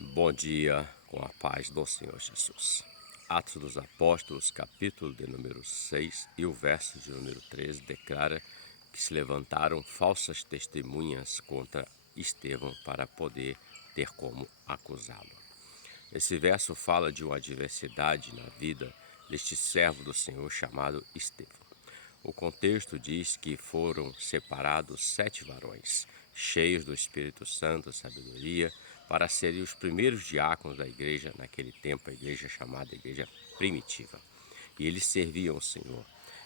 Bom dia, com a paz do Senhor Jesus. Atos dos Apóstolos, capítulo de número 6 e o verso de número 13 declara que se levantaram falsas testemunhas contra Estevão para poder ter como acusá-lo. Esse verso fala de uma adversidade na vida deste servo do Senhor chamado Estevão. O contexto diz que foram separados 7 varões, cheios do Espírito Santo, sabedoria, para serem os primeiros diáconos da igreja naquele tempo, a igreja chamada igreja primitiva. E eles serviam o Senhor.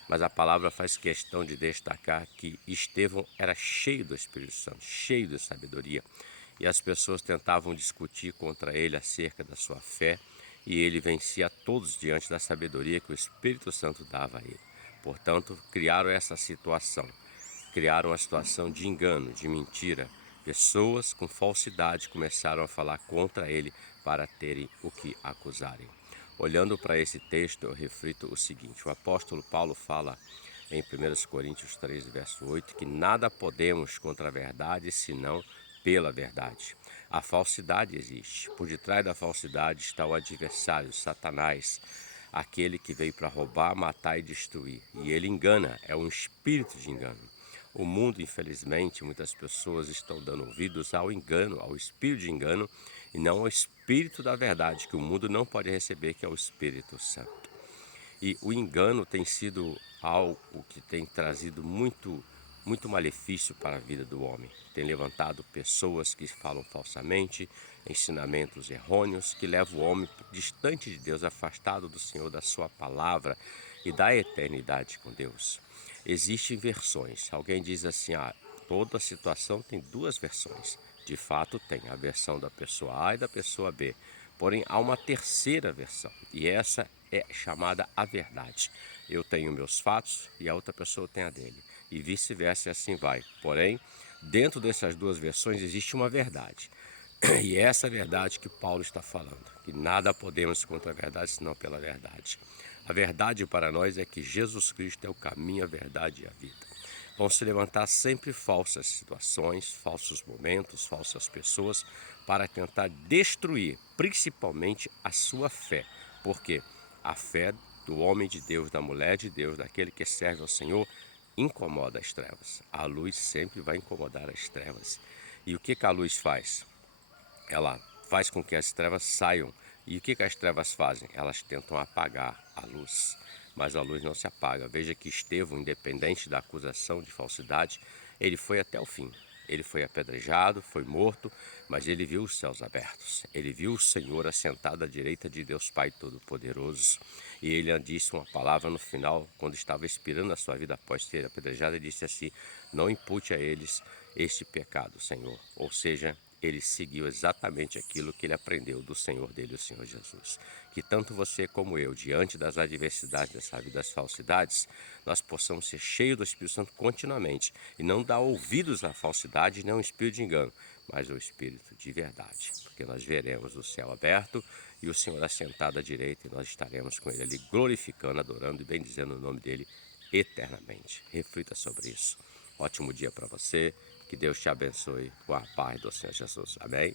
Mas a palavra faz questão de destacar que Estevão era cheio do Espírito Santo, cheio de sabedoria. E as pessoas tentavam discutir contra ele acerca da sua fé, e ele vencia todos diante da sabedoria que o Espírito Santo dava a ele. Portanto, criaram essa situação. Criaram a situação de engano, de mentira. Pessoas com falsidade começaram a falar contra ele para terem o que acusarem. Olhando para esse texto, eu reflito o seguinte: o apóstolo Paulo fala em 1 Coríntios 3, verso 8, que nada podemos contra a verdade senão pela verdade. A falsidade existe. Por detrás da falsidade está o adversário, Satanás, aquele que veio para roubar, matar e destruir. E ele engana, é um espírito de engano. O mundo, infelizmente, muitas pessoas estão dando ouvidos ao engano, ao espírito de engano, e não ao espírito da verdade, que o mundo não pode receber, que é o Espírito Santo. E o engano tem sido algo que tem trazido muito malefício para a vida do homem. Tem levantado pessoas que falam falsamente, ensinamentos errôneos, que levam o homem distante de Deus, afastado do Senhor, da sua palavra e da eternidade com Deus. Existem versões. Alguém diz assim, toda situação tem duas versões. De fato tem a versão da pessoa A e da pessoa B. Porém, há uma terceira versão, e essa é chamada a verdade. Eu tenho meus fatos e a outra pessoa tem a dele, e vice-versa, e assim vai. Porém, dentro dessas duas versões existe uma verdade. E é essa verdade que Paulo está falando, que nada podemos contra a verdade senão pela verdade. A verdade para nós é que Jesus Cristo é o caminho, a verdade e a vida. Vão se levantar sempre falsas situações, falsos momentos, falsas pessoas para tentar destruir, principalmente a sua fé. Porque a fé do homem de Deus, da mulher de Deus, daquele que serve ao Senhor, incomoda as trevas. A luz sempre vai incomodar as trevas. E o que a luz faz? Ela faz com que as trevas saiam. E o que as trevas fazem? Elas tentam apagar a luz, mas a luz não se apaga. Veja que Estevão, independente da acusação de falsidade, ele foi até o fim. Ele foi apedrejado, foi morto, mas ele viu os céus abertos. Ele viu o Senhor assentado à direita de Deus Pai Todo-Poderoso. E ele disse uma palavra no final, quando estava expirando a sua vida após ser apedrejado, ele disse assim: não impute a eles este pecado, Senhor. Ou seja, ele seguiu exatamente aquilo que ele aprendeu do Senhor dele, o Senhor Jesus. Que tanto você como eu, diante das adversidades dessa vida, das falsidades, nós possamos ser cheios do Espírito Santo continuamente e não dar ouvidos à falsidade, nem ao espírito de engano, mas ao espírito de verdade. Porque nós veremos o céu aberto e o Senhor assentado à direita e nós estaremos com ele ali glorificando, adorando e bendizendo o nome dele eternamente. Reflita sobre isso. Ótimo dia para você. Que Deus te abençoe com a paz do Senhor Jesus. Amém?